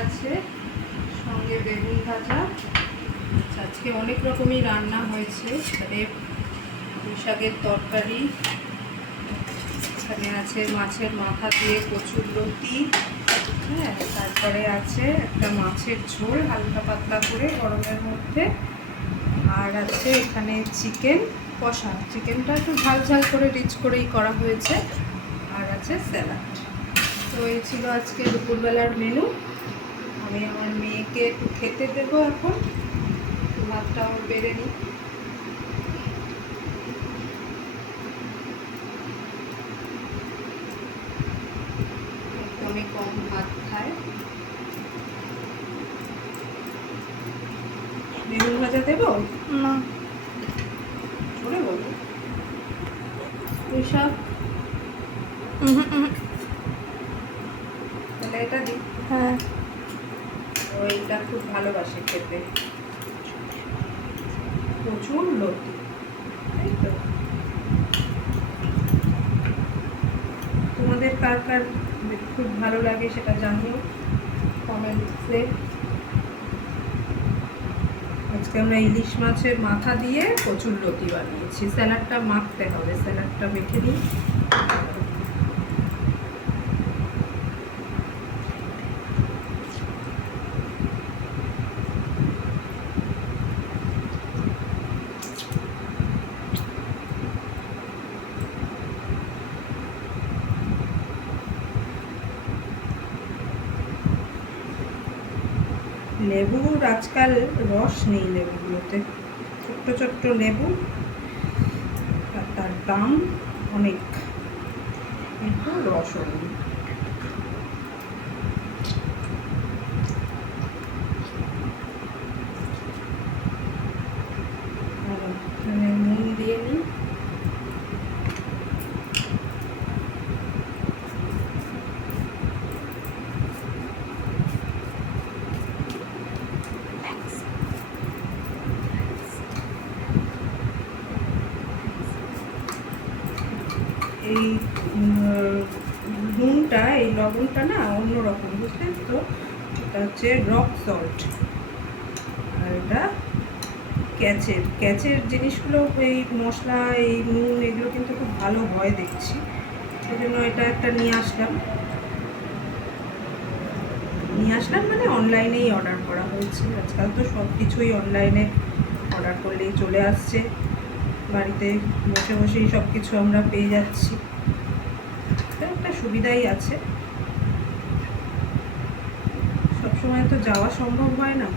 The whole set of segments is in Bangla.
আছে, সঙ্গে বেগুন ভাজা। আজকে অনেক রকমই রান্না হয়েছে। এখানে পুঁই শাকের তরকারি, এখানে আছে মাছের মাথা দিয়ে কচুরলতি, হ্যাঁ, তারপরে আছে একটা মাছের ঝোল হালকা পাতলা করে গরমের মধ্যে, আর আছে এখানে চিকেন কষা। চিকেনটা একটু ঝাল ঝাল করে রিচ করেই করা হয়েছে, আর আছে স্যালাড। তো এই ছিল আজকে দুপুরবেলার মেনু। আমি আমার মেয়েকে একটু খেতে দেবো এখন, ভাতটা ওর বেড়ে নিই। একদমই কম ভাত খায়। বেগুন ভাজা দেবো না, ওরে বলো এইসব, তাহলে এটা দিই। হ্যাঁ, ওইটা খুব ভালোবাসে খেতে, প্রচুর লতি, তাই তো? তোমাদের কার কার খুব ভালো লাগে সেটা জানিও কমেন্টসে। আজকে আমরা ইলিশ মাছের মাথা দিয়ে কচুরলতি বানিয়েছি। স্যালাডটা মাখতে হবে, স্যালাডটা মেখে নিই। লেবুর আজকাল রস নেই লেবুগুলোতে, ছোট্ট ছোট্ট লেবু, আর তার দাম অনেক, কিন্তু রসও নেই। এখানে নুন দিয়ে নিই। এই নুনটা, এই লবণটা না অন্যরকম, বুঝলেন তো? এটা হচ্ছে রক সল্ট, আর এটা ক্যাচের। ক্যাচের জিনিসগুলো, এই মশলা, এই নুন, এগুলো কিন্তু খুব ভালো হয় দেখছি, সেজন্য এটা একটা নিয়ে আসলাম। মানে অনলাইনেই অর্ডার করা হয়েছে। আজকাল তো সব কিছুই অনলাইনে অর্ডার করলেই চলে আসছে, বাড়িতে বসে বসেই সব কিছু আমরা পেয়ে যাচ্ছি। একটা সুবিধাই আছে, সবসময় তো যাওয়া সম্ভব হয় না,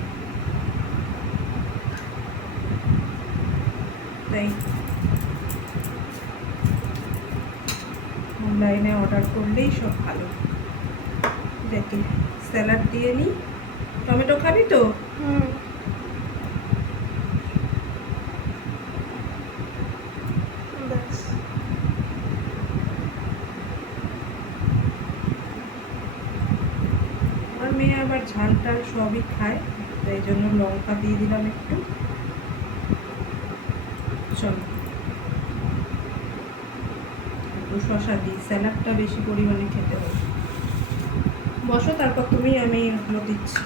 তাই অনলাইনে অর্ডার করলেই সব ভালো। দেখি স্যালাড দিয়ে নিই। টমেটো খাবি তো? ব্যাস। আমার মেয়ে আবার ঝাল টাল সবই খায়, তাই জন্য লঙ্কা দিয়ে দিলাম একটু। চলো একটু শশা দিই, স্যালাডটা বেশি পরিমাণে খেতে হবে। বসো, তারপর তুমি, আমি এগুলো দিচ্ছি।